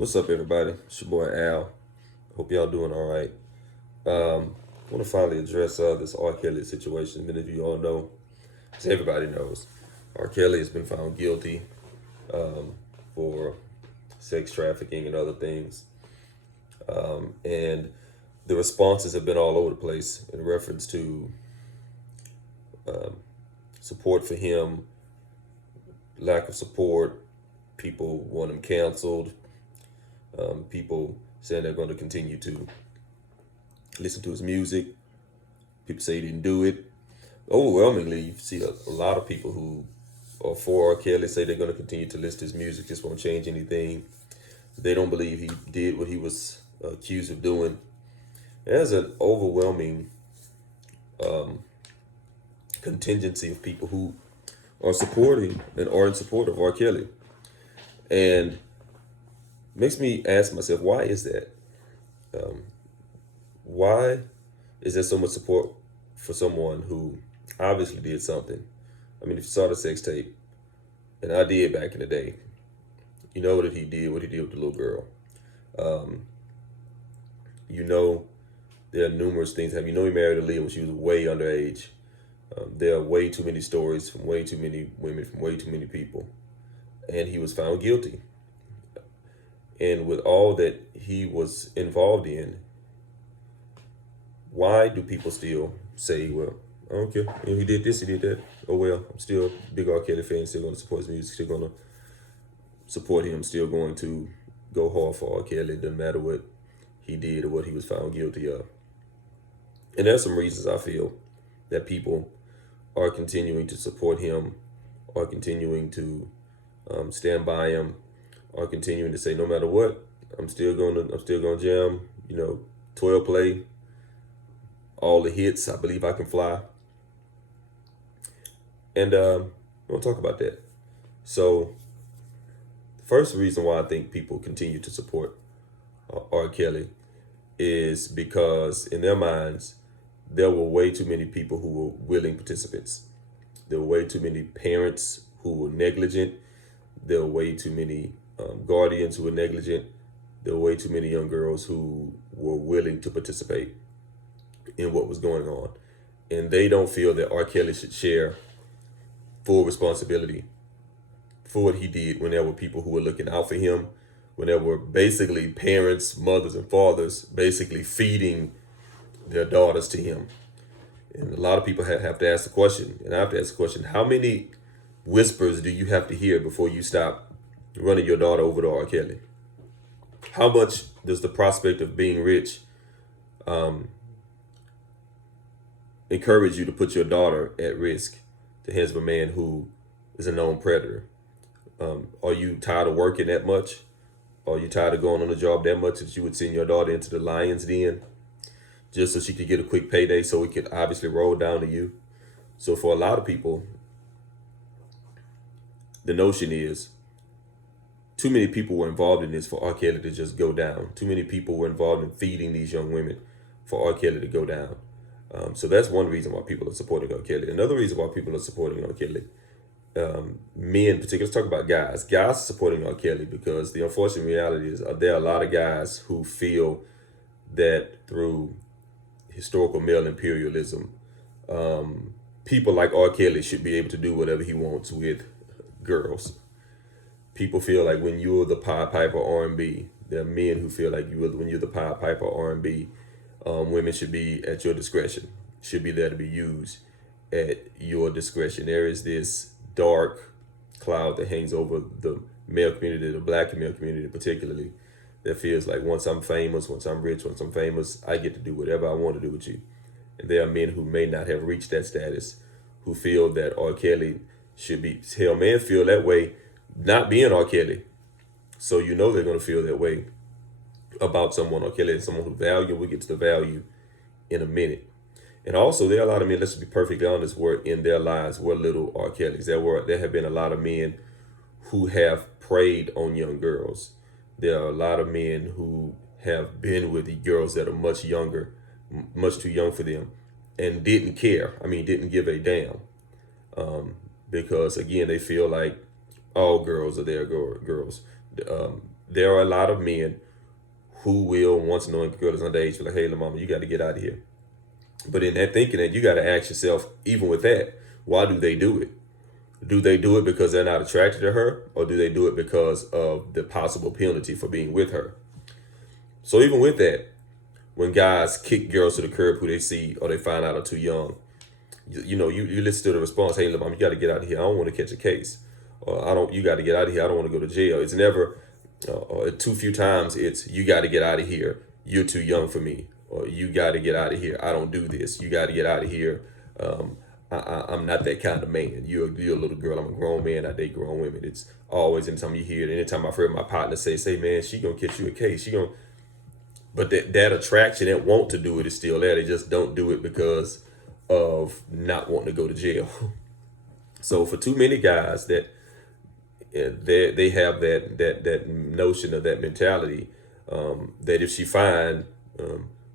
What's up, everybody? It's your boy Al. Hope y'all doing all right. I want to finally address this R. Kelly situation. Many of you all know, as everybody knows, R. Kelly has been found guilty for sex trafficking and other things. And the responses have been all over the place in reference to support for him, lack of support, people want him canceled, people saying they're going to continue to listen to his music. People say he didn't do it. Overwhelmingly, you see a lot of people who are for R. Kelly say they're going to continue to list his music, just won't change anything. They don't believe he did what he was accused of doing. There's an overwhelming contingency of people who are supporting and are in support of R. Kelly. And makes me ask myself, why is that? Why is there so much support for someone who obviously did something? I mean, if you saw the sex tape, and I did back in the day, you know that he did what he did with the little girl. Um, you know there are numerous things. Have you know he married Aaliyah when she was way underage? There are way too many stories from way too many women, from way too many people. And he was found guilty. And with all that he was involved in, why do people still say, well, I don't care. You know, he did this, he did that. Oh, well, I'm still a big R. Kelly fan, still going to support his music, still going to support him, still going to go hard for R. Kelly. It doesn't matter what he did or what he was found guilty of. And there's some reasons I feel that people are continuing to support him, are continuing to stand by him, are continuing to say, no matter what, I'm still gonna jam. 12 play, all the hits. I believe I can fly, and we'll talk about that. So, the first reason why I think people continue to support R. Kelly is because in their minds there were way too many people who were willing participants. There were way too many parents who were negligent. There were way too many guardians who were negligent. There were way too many young girls who were willing to participate in what was going on. And they don't feel that R. Kelly should share full responsibility for what he did when there were people who were looking out for him, when there were basically parents, mothers, and fathers basically feeding their daughters to him. And a lot of people have to ask the question, and I have to ask the question, how many whispers do you have to hear before you stop running your daughter over to R. Kelly? How much does the prospect of being rich encourage you to put your daughter at risk to the hands of a man who is a known predator? Are you tired of working that much? Are you tired of going on the job that much that you would send your daughter into the lion's den just so she could get a quick payday so it could obviously roll down to you? So for a lot of people, the notion is too many people were involved in this for R. Kelly to just go down. Too many people were involved in feeding these young women for R. Kelly to go down. So that's one reason why people are supporting R. Kelly. Another reason why people are supporting R. Kelly, men in particular, let's talk about guys. Guys are supporting R. Kelly because the unfortunate reality is there are a lot of guys who feel that through historical male imperialism, people like R. Kelly should be able to do whatever he wants with girls. People feel like when you're the Pied Piper R&B, there are men who feel like when you're the Pied Piper R&B, women should be at your discretion, should be there to be used at your discretion. There is this dark cloud that hangs over the male community, the black male community particularly, that feels like once I'm famous, once I'm rich, once I'm famous, I get to do whatever I want to do with you. And there are men who may not have reached that status, who feel that R. Kelly should be, hell, men feel that way not being R. Kelly. So you know they're going to feel that way about someone R. Kelly and someone who value. We'll get to the value in a minute. And also, there are a lot of men, let's be perfectly honest, were in their lives were little R. Kellys. There have been a lot of men who have preyed on young girls. There are a lot of men who have been with girls that are much younger, much too young for them, and didn't care. I mean, didn't give a damn. Because again, they feel like all girls are their girls. there are a lot of men who will, once knowing a girl is underage, be like, hey, la mama, you got to get out of here. But in that thinking, that you got to ask yourself, even with that, why do they do it? Do they do it because they're not attracted to her, or do they do it because of the possible penalty for being with her? So even with that, when guys kick girls to the curb who they see or they find out are too young, you listen to the response, hey, look, mom, you got to get out of here. I don't want to catch a case. Or you got to get out of here. I don't want to go to jail. It's never, too few times it's, you got to get out of here. You're too young for me. Or you got to get out of here. I don't do this. You got to get out of here. I'm not that kind of man. You're a little girl. I'm a grown man. I date grown women. It's always, anytime you hear it, anytime I've heard my partner say, man, she going to catch you a case. But that attraction, that want to do it is still there. They just don't do it because of not wanting to go to jail. So for too many guys that they have that notion of that mentality, that if she fine,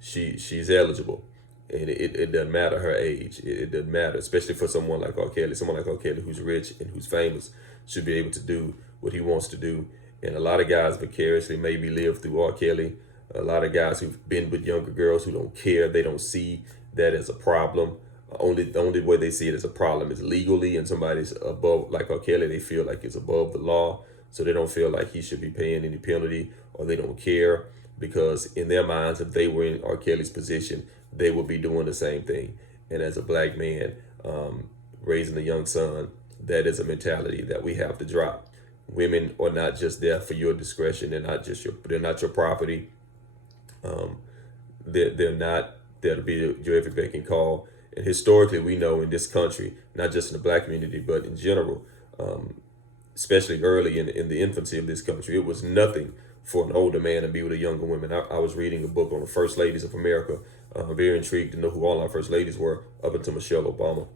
she's eligible, and it doesn't matter her age. It doesn't matter, especially for someone like R. Kelly. Someone like R. Kelly who's rich and who's famous should be able to do what he wants to do. And a lot of guys vicariously maybe live through R. Kelly. A lot of guys who've been with younger girls who don't care. They don't see that as a problem. The only way they see it as a problem is legally, and somebody's above, like R. Kelly, they feel like it's above the law. So they don't feel like he should be paying any penalty, or they don't care, because in their minds, if they were in R. Kelly's position, they would be doing the same thing. And as a black man, raising a young son, that is a mentality that we have to drop. Women are not just there for your discretion. They're not your property. They're not there to be your every beck and call. And historically, we know in this country, not just in the black community, but in general, especially early in the infancy of this country, it was nothing for an older man to be with a younger woman. I was reading a book on the first ladies of America. Very intrigued to know who all our first ladies were up until Michelle Obama.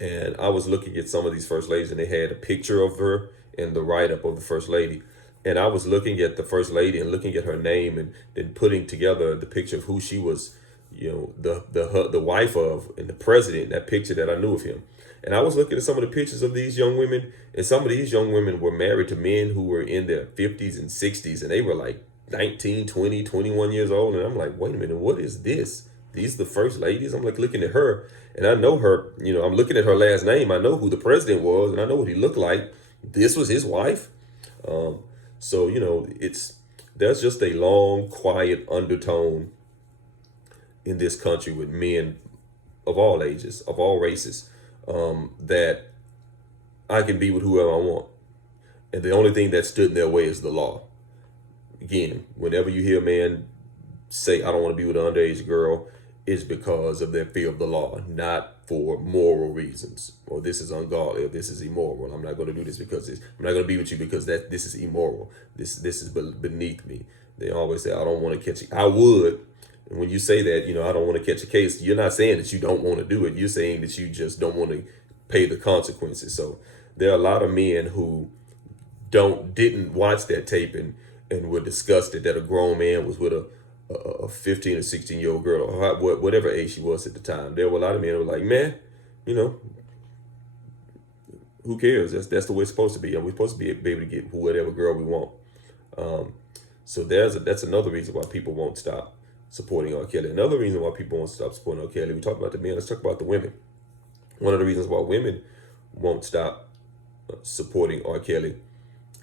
And I was looking at some of these first ladies, and they had a picture of her in the write-up of the first lady. And I was looking at the first lady and looking at her name, and then putting together the picture of who she was, the wife of, and the president, that picture that I knew of him. And I was looking at some of the pictures of these young women, and some of these young women were married to men who were in their 50s and 60s, and they were like 19, 20, 21 years old. And I'm like, wait a minute, what is this? These are the first ladies? I'm like looking at her, and I know her, I'm looking at her last name. I know who the president was, and I know what he looked like. This was his wife. So, there's just a long, quiet undertone in this country with men of all ages, of all races, that I can be with whoever I want. And the only thing that stood in their way is the law. Again, whenever you hear a man say, I don't want to be with an underage girl, it's because of their fear of the law, not for moral reasons. Or this is ungodly, or this is immoral. I'm not going to do this because I'm not going to be with you because this is immoral. This is beneath me. They always say, I don't want to catch it. I would. And when you say that, I don't want to catch a case, you're not saying that you don't want to do it. You're saying that you just don't want to pay the consequences. So there are a lot of men who didn't watch that tape and were disgusted that a grown man was with a 15 or 16-year-old girl, or whatever age she was at the time. There were a lot of men who were like, man, who cares? That's the way it's supposed to be. And we're supposed to be able to get whatever girl we want. So that's another reason why people won't stop supporting R. Kelly. Another reason why people won't stop supporting R. Kelly, we talked about the men, let's talk about the women. One of the reasons why women won't stop supporting R. Kelly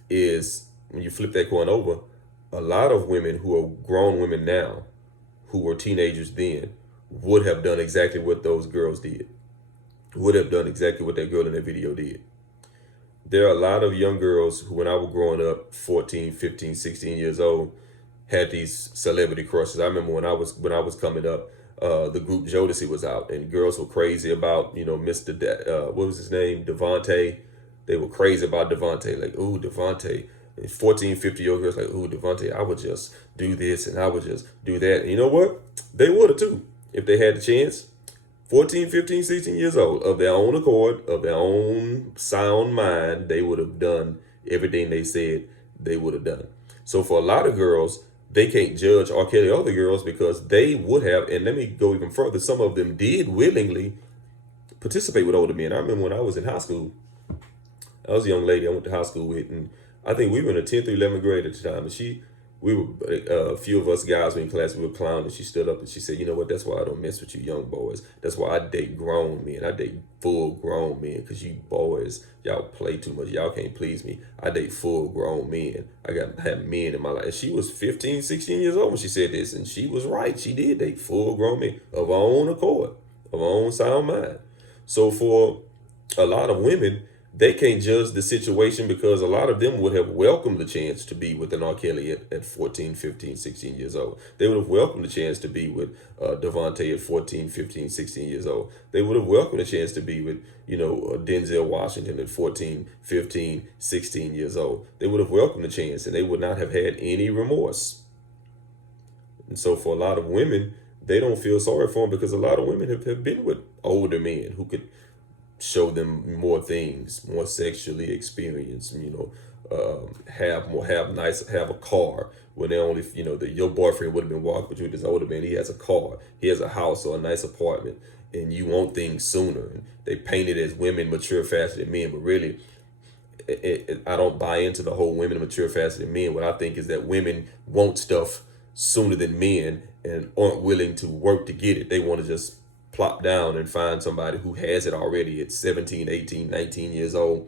is, when you flip that coin over, a lot of women who are grown women now, who were teenagers then, would have done exactly what those girls did, would have done exactly what that girl in that video did. There are a lot of young girls who, when I was growing up, 14, 15, 16 years old, had these celebrity crushes. I remember when I was coming up, the group Jodeci was out, and girls were crazy about, Mr. What was his name? Devontae. They were crazy about Devontae. Like, ooh, Devontae. And 14, 50-year-old girls like, ooh, Devontae, I would just do this and I would just do that. And you know what? They would have too, if they had the chance. 14, 15, 16 years old, of their own accord, of their own sound mind, they would have done everything they said they would have done. So for a lot of girls, they can't judge R. Kelly or other girls because they would have, and let me go even further, some of them did willingly participate with older men. I remember when I was in high school, I was a young lady I went to high school with, and I think we were in the 10th or 11th grade at the time, and we were a few of us guys were in class. We were clowning, and she stood up and she said, "You know what? That's why I don't mess with you young boys. That's why I date grown men. I date full grown men, because you boys, y'all play too much. Y'all can't please me. I date full grown men. Have men in my life." And she was 15, 16 years old when she said this, and she was right. She did date full grown men of her own accord, of her own sound mind. So for a lot of women, they can't judge the situation, because a lot of them would have welcomed the chance to be with an R. Kelly at 14, 15, 16 years old. They would have welcomed the chance to be with Devontae at 14, 15, 16 years old. They would have welcomed the chance to be with, Denzel Washington at 14, 15, 16 years old. They would have welcomed the chance, and they would not have had any remorse. And so for a lot of women, they don't feel sorry for them, because a lot of women have been with older men who could show them more things, more sexually experienced, have a car when they only, your boyfriend would have been walking with you with this older man. He has a car, he has a house or a nice apartment, and you want things sooner. And they paint it as women mature faster than men, but really, I don't buy into the whole women mature faster than men. What I think is that women want stuff sooner than men and aren't willing to work to get it. They want to just plop down and find somebody who has it already at 17, 18, 19 years old,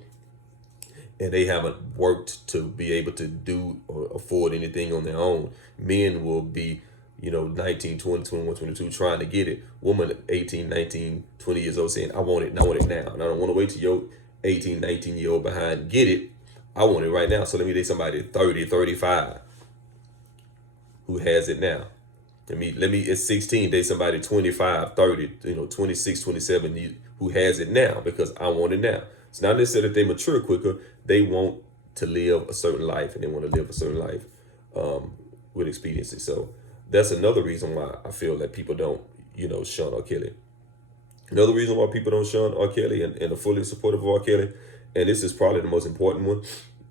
and they haven't worked to be able to do or afford anything on their own. Men will be, 19, 20, 21, 22 trying to get it. Woman 18, 19, 20 years old saying, "I want it, and I want it now. And I don't want to wait till your 18, 19-year-old behind get it. I want it right now. So let me date somebody 30, 35 who has it now. Let me at 16 date somebody 25, 30, 26, 27 who has it now, because I want it now." It's not necessarily that they mature quicker. They want to live a certain life, and they want to live a certain life with expediency. So that's another reason why I feel that people don't, shun R. Kelly. Another reason why people don't shun R. Kelly and are fully supportive of R. Kelly, and this is probably the most important one,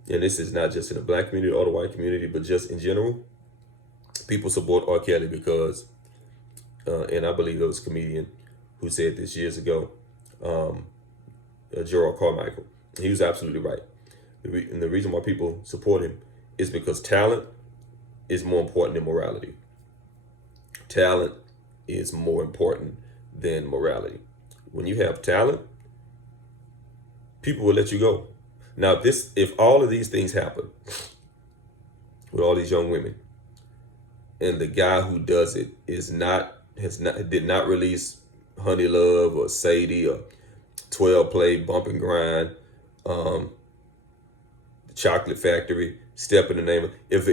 and this is not just in the black community or the white community, but just in general. People support R. Kelly because, and I believe there was a comedian who said this years ago, Gerald Carmichael. He was absolutely right. And the reason why people support him is because talent is more important than morality. Talent is more important than morality. When you have talent, people will let you go. Now, if all of these things happen with all these young women, and the guy who does it did not release Honey Love or Sadie or 12 Play, Bump and Grind, The Chocolate Factory, Step in the Name of, if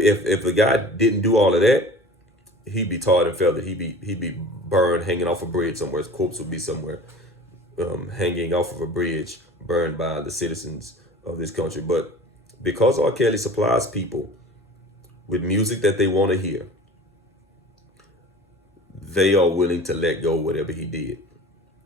the guy didn't do all of that, he'd be tarred and feathered. He'd be burned, hanging off a bridge somewhere. His corpse would be somewhere, hanging off of a bridge, burned by the citizens of this country. But because R. Kelly supplies people with music that they want to hear, they are willing to let go whatever he did.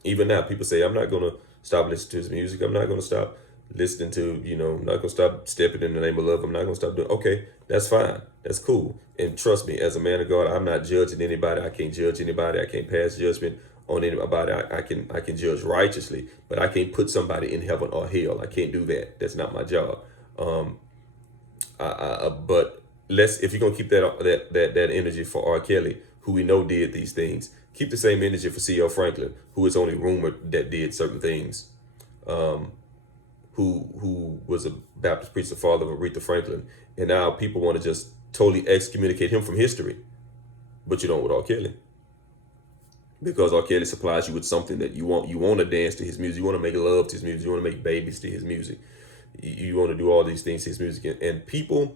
Even now, people say, "I'm not going to stop listening to his music. I'm not going to stop listening to, I'm not going to stop stepping in the name of love. I'm not going to stop doing." Okay, that's fine. That's cool. And trust me, as a man of God, I'm not judging anybody. I can't judge anybody. I can't pass judgment on anybody. I can judge righteously, but I can't put somebody in heaven or hell. I can't do that. That's not my job. But if you're going to keep that energy for R. Kelly, who we know did these things, keep the same energy for C.L. Franklin, who is only rumored that did certain things, who was a Baptist preacher, father of Aretha Franklin, and now people want to just totally excommunicate him from history. But you don't with R. Kelly, because R. Kelly supplies you with something that you want. You want to dance to his music. You want to make love to his music. You want to make babies to his music. You want to do all these things to his music, and people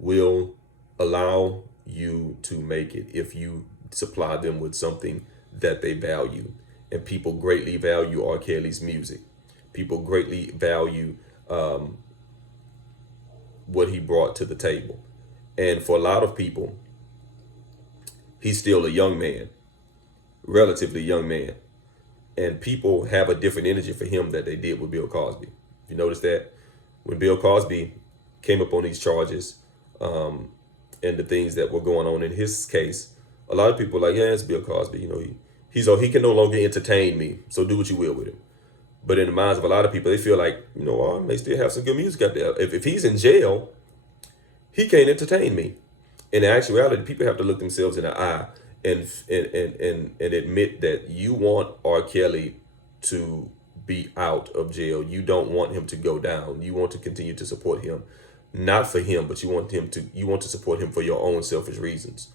will allow you to make it if you supply them with something that they value. And people greatly value R. Kelly's music. People greatly value what he brought to the table. And for a lot of people, he's still a young man, relatively young man. And people have a different energy for him that they did with Bill Cosby. You notice that when Bill Cosby came up on these charges, and the things that were going on in his case, a lot of people were like, "Yeah, it's Bill Cosby. He can no longer entertain me. So do what you will with him." But in the minds of a lot of people, they feel like, I may still have some good music out there. If he's in jail, he can't entertain me. In actuality, people have to look themselves in the eye and admit that you want R. Kelly to be out of jail. You don't want him to go down. You want to continue to support him, not for him, but you want to support him for your own selfish reasons.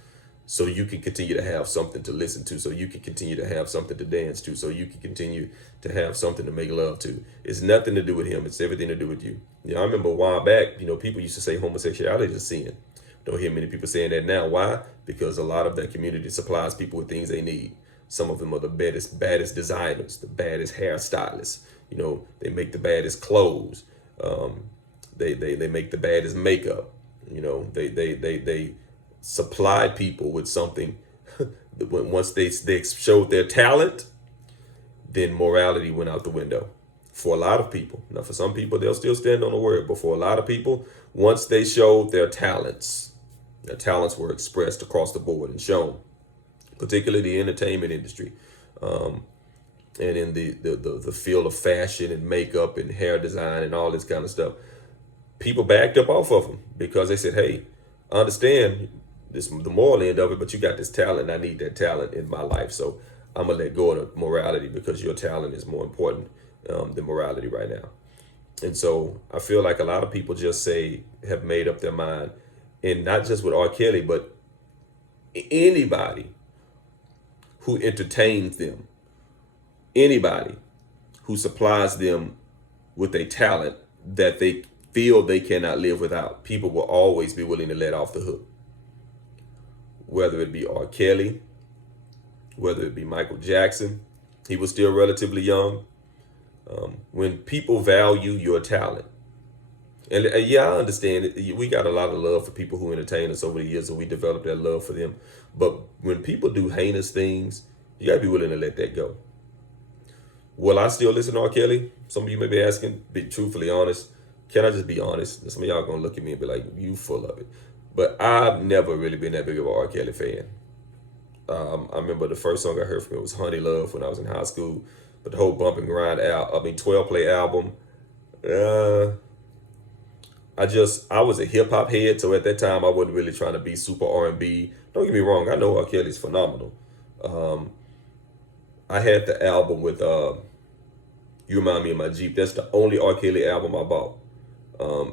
So you can continue to have something to listen to, so you can continue to have something to dance to, so you can continue to have something to make love to. It's nothing to do with him. It's everything to do with you. I remember a while back, people used to say homosexuality is a sin. Don't hear many people saying that now. Why? Because a lot of that community supplies people with things they need. Some of them are the baddest designers, the baddest hairstylists. They make the baddest clothes. They make the baddest makeup. They supplied people with something. Once they showed their talent, then morality went out the window for a lot of people. Now, for some people, they'll still stand on the word, but for a lot of people, once they showed their talents were expressed across the board and shown, particularly the entertainment industry, and in the field of fashion and makeup and hair design and all this kind of stuff. People backed up off of them because they said, hey, I understand this, the moral end of it, but you got this talent. I need that talent in my life. So I'm going to let go of the morality because your talent is more important than morality right now. And so I feel like a lot of people just have made up their mind, and not just with R. Kelly, but anybody who entertains them, anybody who supplies them with a talent that they feel they cannot live without, people will always be willing to let off the hook. Whether it be R. Kelly, whether it be Michael Jackson, he was still relatively young. When people value your talent, and yeah, I understand it. We got a lot of love for people who entertain us over the years, and we developed that love for them. But when people do heinous things, you gotta be willing to let that go. Will I still listen to R. Kelly? Some of you may be asking, be truthfully honest. Can I just be honest? Some of y'all gonna look at me and be like, you full of it. But I've never really been that big of an R. Kelly fan. I remember the first song I heard from him was Honey Love when I was in high school. But the whole Bump and Grind 12-play album, I was a hip hop head, so at that time I wasn't really trying to be super R&B. Don't get me wrong, I know R. Kelly's phenomenal. I had the album with You Remind Me of My Jeep. That's the only R. Kelly album I bought.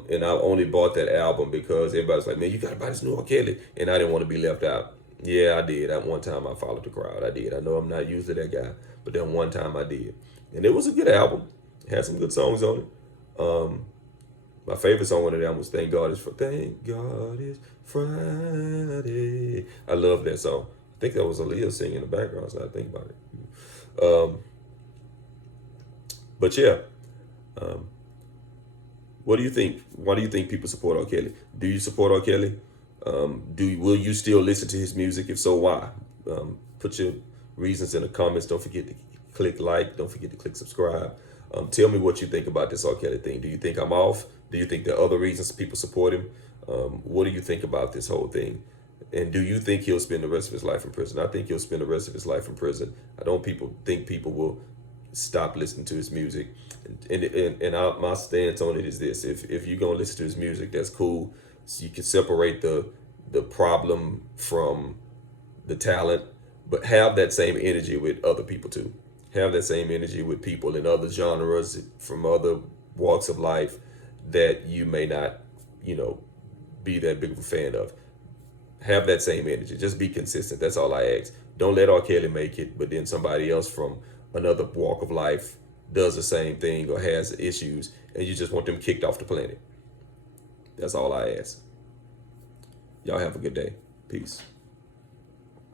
And I only bought that album because everybody's like, man, you gotta buy this new R. Kelly. And I didn't want to be left out. Yeah, I did. At one time I followed the crowd. I did. I know I'm not usually that guy, but then one time I did. And it was a good album. It had some good songs on it. My favorite song on the album was Thank God It's Friday. I love that song. I think that was Aaliyah singing in the background, so I think about it. But yeah, what do you think? Why do you think people support R. Kelly? Do you support R. Kelly? Will you still listen to his music? If so, why? Put your reasons in the comments. Don't forget to click like. Don't forget to click subscribe. Tell me what you think about this R. Kelly thing. Do you think I'm off? Do you think there are other reasons people support him? What do you think about this whole thing? And do you think he'll spend the rest of his life in prison? I think he'll spend the rest of his life in prison. I don't think people will stop listening to his music. And my stance on it is this: if you're gonna listen to his music, that's cool. So you can separate the problem from the talent, but have that same energy with other people too. Have that same energy with people in other genres from other walks of life that you may not, be that big of a fan of. Have that same energy. Just be consistent. That's all I ask. Don't let R. Kelly make it, but then somebody else from another walk of life does the same thing or has issues, and you just want them kicked off the planet. That's all I ask. Y'all have a good day. Peace.